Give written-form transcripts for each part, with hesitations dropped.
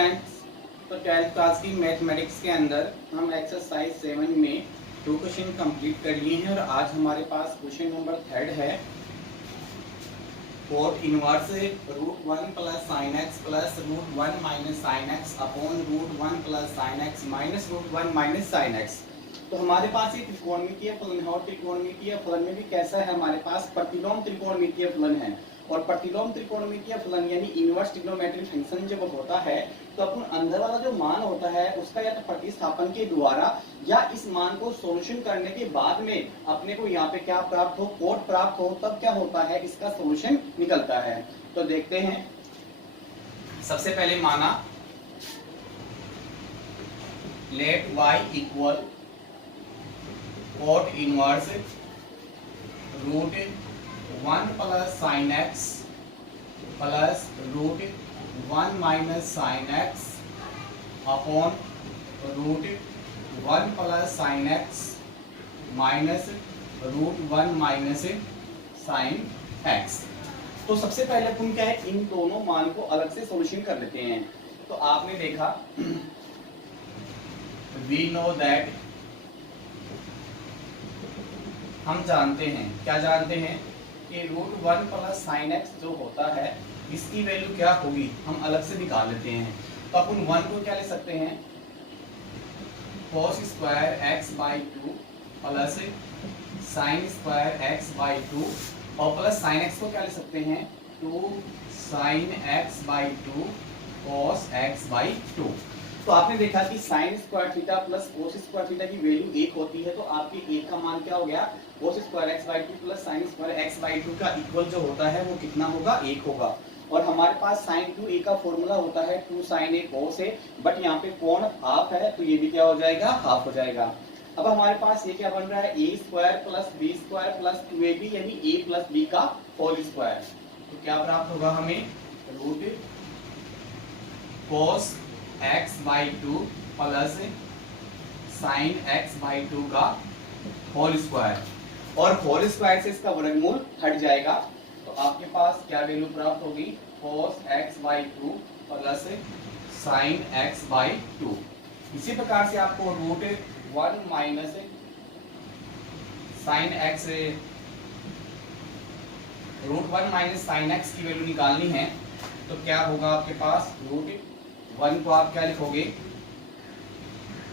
Students, तो 12th class की mathematics के अंदर हम एक्सरसाइज 7 में 2 क्वेश्चन कंप्लीट कर लिए हैं और आज हमारे पास क्वेश्चन नंबर 3 है। Cot inverse root 1 plus sine x plus root 1 minus sine x upon root 1 plus sine x minus root 1 minus sine x. तो हमारे पास ये त्रिकोणमितीय फलन है और त्रिकोणमितीय फलन में भी कैसा है, हमारे पास प्रतिलोम त्रिकोणमितीय फलन है। और प्रतिलोम त्रिकोणमितीय फलन यानी इनवर्स ट्रिग्नोमेट्रिक फंक्शन जब होता है तो अपन अंदर वाला जो मान होता है उसका या तो प्रतिस्थापन के द्वारा या इस मान को सॉल्यूशन करने के बाद में अपने को यहाँ पे क्या प्राप्त हो, कोट प्राप्त हो, तब क्या होता है, इसका सॉल्यूशन निकलता है। तो देखते हैं। सबसे पहले माना let y equal cot inverse root 1 plus sine x plus root 1 minus sine x upon root 1 plus sine x minus root 1 minus sine x. तो सबसे पहले अपन क्या है, इन दोनों मान को अलग से सॉल्यूशन कर लेते हैं। तो आपने देखा वी नो दैट, हम जानते हैं, क्या जानते हैं कि रूट 1 प्लस साइन एक्स जो होता है इसकी वैल्यू क्या होगी, हम अलग से निकाल लेते हैं। तो अपन 1 को क्या ले सकते हैं, cos square x by 2 plus sine square x by 2 और प्लस साइन एक्स को क्या ले सकते हैं 2 sign x by 2 cos x by 2। तो आपने देखा कि sine square theta plus cos square theta की वैल्यू 1 होती है, तो आपके 1 का मान क्या हो गया, cos square x by 2 plus sine square x by 2 का इक्वल जो होता है वो कितना होगा, 1 होगा। और हमारे पास साइन 2a का फॉर्मूला होता है 2 sine a cos a, but यहाँ पे कोण हाफ है तो ये भी क्या हो जाएगा, हाफ हो जाएगा। अब हमारे पास ये क्या बन रहा है, a square plus b square plus 2ab यानी a प्लस b का होल स्क्वायर। तो क्या प्राप्त होगा हमें, root cos x by 2 plus sine x by 2 का होल स्क्वायर, और होल स्क्वायर से इसका वर्गमूल हट जाएगा। तो आपके पास क्या वैल्यू प्राप्त होगी, cos x by 2 plus sine x by 2। इसी प्रकार से आपको root 1 minus sine x, root 1 minus sine x की वैल्यू निकालनी है। तो क्या होगा आपके पास, रूट 1 को आप क्या लिखोगे,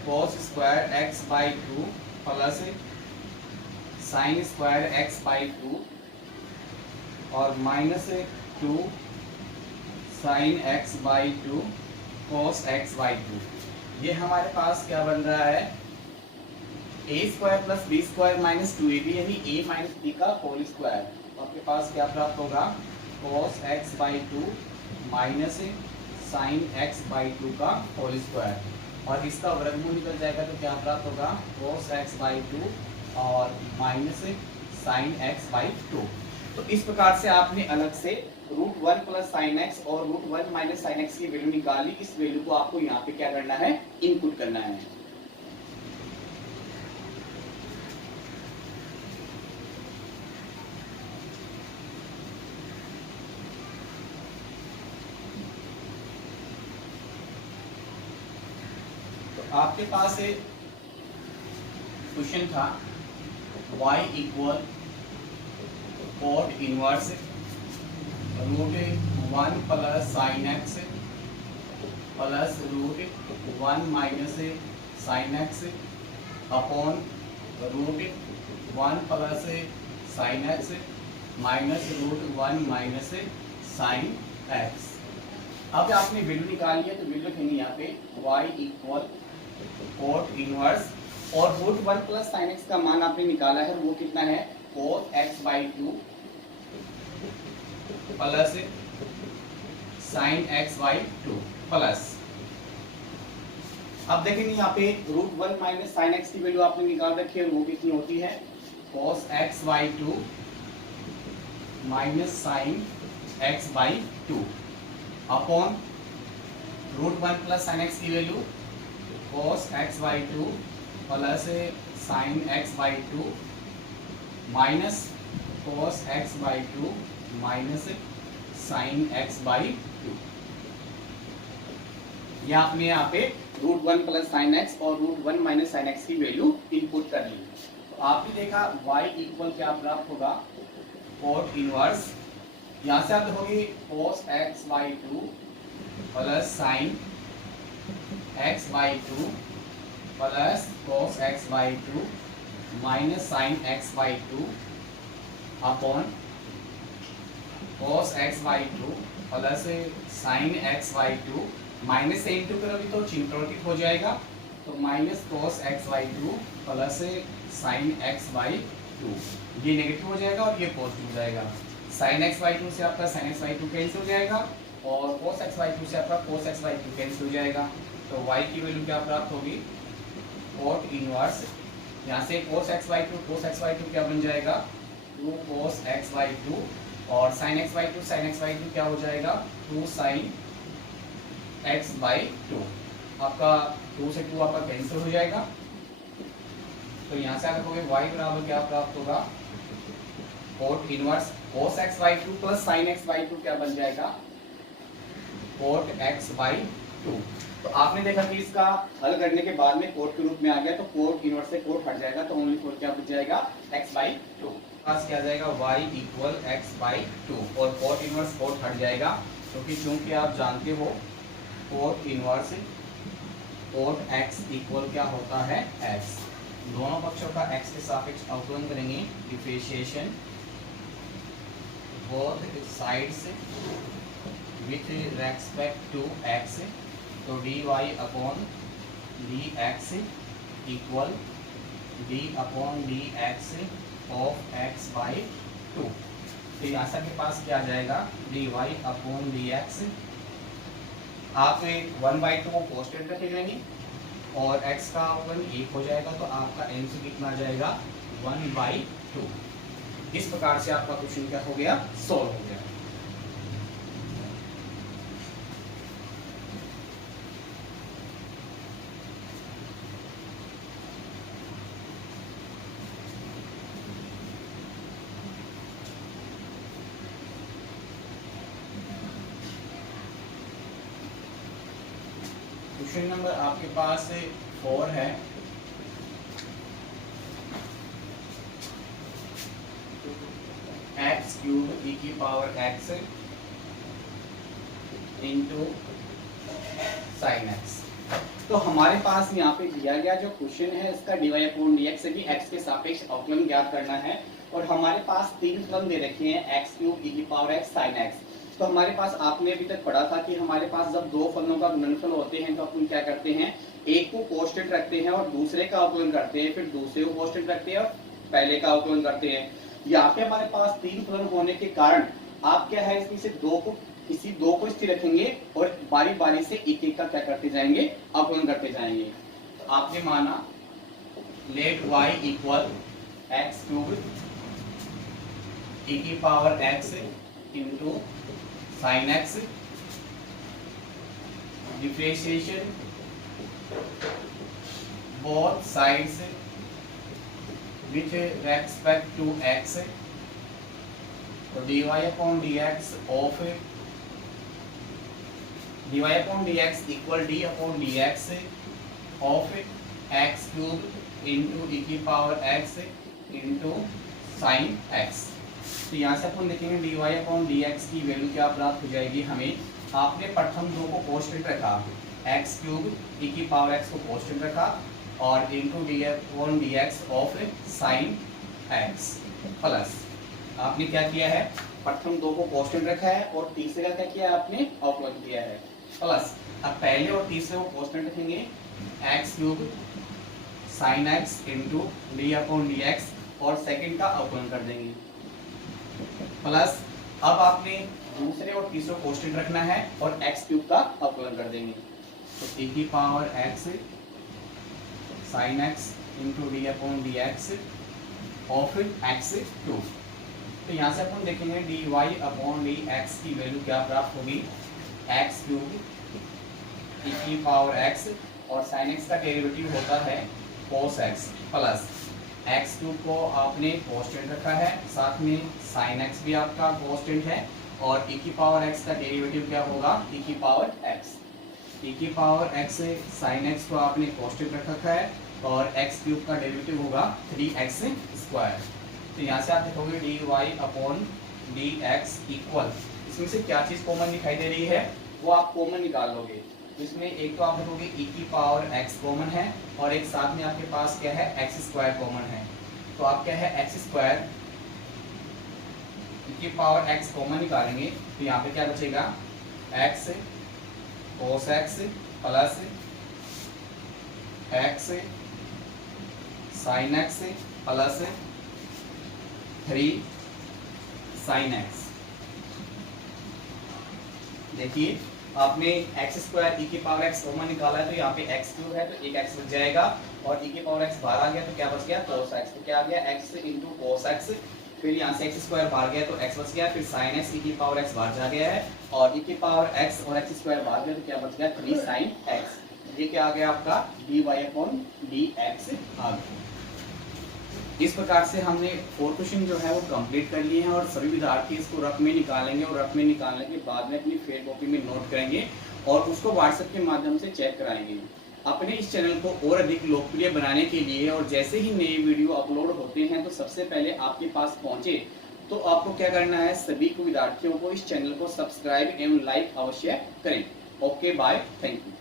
cos square x by 2 plus sine square x by 2 और minus 2 sign x by 2 cos x by 2। ये हमारे पास क्या बन रहा है, a square plus b square minus 2ab यानी a माइनस b का होल स्क्वायर। तो आपके पास क्या प्राप्त होगा, cos x by 2 minus sine x by 2 का होल स्क्वायर, और इसका वर्गमूल निकल जाएगा तो क्या प्राप्त होगा, cos एक्स बाई 2 और माइनस साइन एक्स बाई 2। तो इस प्रकार से आपने अलग से रूट 1 प्लस साइन एक्स और रूट 1 माइनस साइन एक्स की वैल्यू निकाली। इस वैल्यू को आपको यहाँ पे क्या करना है, इनपुट करना है। आपके पास एक क्वेश्चन था y equal cot inverse root 1 plus sine x plus root 1 minus sine x upon root 1 plus sine x minus root 1 minus sine x. अब आपने वैल्यू निकाली है तो वैल्यू कहेंगे यहाँ पे y इक्वल कोट इनवर्स, और रूट 1 प्लस साइन एक्स का मान आपने निकाला है वो कितना है, cot x by 2 plus sine x by 2 plus, अब देखेंगे यहाँ पे रूट 1 माइनस साइन एक्स की वैल्यू आपने निकाल रखी है, वो कितनी होती है, cos x by 2 minus sine x by 2 upon root 1 plus sine x की value cos x by 2 plus sine x by 2 minus cos x by 2 minus sine x by 2। ये आपने यहाँ पे √1 प्लस साइन एक्स और √1 minus sine x की value input कर ली। तो आपने देखा y इक्वल क्या प्राप्त होगा, cot इनवर्स, यहाँ से आप देखोगे cos x/2 plus sine x/2 plus cos x/2 minus sine x/2 upon cos x/2 plus sine x/2 minus से इंटू करोगे तो चिन्ह हो जाएगा, तो minus cos x/2 plus sine x/2, ये नेगेटिव हो जाएगा और ये पॉजिटिव हो जाएगा। साइन x/2 से आपका साइन x/2 कैंसिल हो जाएगा और cos x/2 से आपका cos x/2 कैंसिल हो जाएगा। तो y की वैल्यू क्या प्राप्त होगी, cot इनवर्स, यहाँ से cos x/2 क्या बन जाएगा 2 cos x/2 और sin x/2 क्या हो जाएगा 2 sin x/2, आपका 2 से 2 आपका कैंसिल हो जाएगा। तो यहाँ से आप देखोगे y बराबर क्या प्राप्त होगा, cot inverse cos x/2 plus sin x/2 क्या बन जाएगा cot x/2। तो आपने देखा कि इसका हल करने के बाद में कोट के रूप में आ गया, तो कोट इनवर्स से कोट हट जाएगा, तो ओनली कोट क्या बच जाएगा x/2। पास क्या जाएगा y इक्वल x/2 और कोट इनवर्स कोट हट जाएगा, क्योंकि चूंकि आप जानते हो कोट इनवर्स कोट x इक्वल क्या होता है x। दोनों पक्षों का x के सापेक्ष अवकलन करेंगे, differentiation both sides with respect to x, तो dy upon dx equal d upon dx of x/2। तो यहाँ से के पास क्या आ जाएगा dy अपॉन dx, आप 1/2 को कांस्टेंट रख लेंगे और x का अवकलन 1 हो जाएगा, तो आपका आंसर कितना आ जाएगा 1/2। इस प्रकार से आपका क्वेश्चन क्या हो गया, सॉल्व हो गया। क्वेश्चन नंबर आपके पास 4 है। x³ e की power x into sine x। तो हमारे पास यहाँ पे दिया गया जो क्वेश्चन है इसका dy अपॉन dx से भी x के सापेक्ष अवकलन ज्ञात करना है, और हमारे पास 3 फलन दे रखे हैं x³ e की पावर x sin x। तो हमारे पास आपने अभी तक पढ़ा था कि हमारे पास जब दो फलनों का गुणनफल होते हैं तो अपन क्या करते हैं, एक को कांस्टेंट रखते हैं और दूसरे का अवकलन करते हैं, फिर दूसरे को कांस्टेंट रखते हैं और पहले का अवकलन करते हैं। यहाँ पे हमारे पास 3 फलन होने के कारण आप क्या है इसमें से किसी दो को स्थिर रखेंगे और बारी बारी से एक एक का क्या करते जाएंगे, अवकलन करते जाएंगे। तो आपने माना let y equal x³ e की power x into sine x, differentiation both sides with respect to x, तो dy upon dx of dy upon dx equal d upon dx of x³ into e की power x into sine x। तो यहाँ से अपन देखेंगे dy upon dx की value क्या प्राप्त हो जाएगी हमें, आपने प्रथम दो को कांस्टेंट रखा, x³ e की पावर x को कांस्टेंट रखा और into dy upon dx of sine x, plus आपने क्या किया है, प्रथम दो को कांस्टेंट रखा है और तीसरे का क्या किया है, आपने अवकलन किया है, प्लस अब पहले और तीसरे को कांस्टेंट रखेंगे, x³ sine x into d upon dx और सेकंड का अवकलन कर देंगे, प्लस अब आपने दूसरे और तीसरे को कांस्टेंट रखना है और x³ का अवकलन कर देंगे, तो e की power x sine x into d upon dx of x³। तो यहाँ से अपन देखेंगे dy अपॉन dx की वैल्यू क्या प्राप्त होगी, x³ e की पावर x और साइन x का डेरिवेटिव होता है cos x, प्लस x³ को आपने कांस्टेंट रखा है, साथ में sin x भी आपका कांस्टेंट है और e की पावर x का डेरिवेटिव क्या होगा, e की पावर x। e की पावर x sin x को आपने कांस्टेंट रख रखा है और x क्यूब का डेरिवेटिव होगा 3x स्क्वायर। तो यहाँ से आप लिखोगे dy अपॉन dx इक्वल, इसमें से क्या चीज़ कॉमन दिखाई दे रही है वो आप कॉमन निकाल लोगे। तो इसमें एक तो आप लिखोगे e की पावर x कॉमन है और एक साथ में आपके पास क्या है x स्क्वायर कॉमन है। तो आप क्या है x स्क्वायर e की पावर x कॉमन निकालेंगे तो यहाँ पे क्या बचेगा x cos x plus x sin x plus 3 sin x। देखिए आपने एक्स स्क्वायर ई की पावर एक्स कॉमन निकाला है तो यहाँ पे एक्स क्यूब है तो एक एक्स बच जाएगा और ई की पावर एक्स बाहर आ गया तो क्या बच गया cos x। तो क्या आ गया x इंटू cos x, फिर यहाँ से एक्स स्क्वायर बाहर गया तो एक्स बच गया, फिर sin x ई की पावर एक्स बाहर जा गया है और ई की पावर एक्स और एक्स स्क्वायर बाहर गया तो क्या बच गया 3 sin x। ये क्या आ गया आपका dy अपॉन dx आ गया। इस प्रकार से हमने 4 क्वेश्चन जो है वो कंप्लीट कर लिए हैं और सभी विद्यार्थी इसको रफ में निकालेंगे और रफ में निकालने के बाद में अपनी फेयर कॉपी में नोट करेंगे और उसको व्हाट्सएप के माध्यम से चेक कराएंगे। अपने इस चैनल को और अधिक लोकप्रिय बनाने के लिए और जैसे ही नए वीडियो अपलोड होते हैं तो सबसे पहले आपके पास पहुंचे तो आपको क्या करना है, सभी को विद्यार्थियों को इस चैनल को सब्सक्राइब एवं लाइक अवश्य करें। Okay bye, thank you.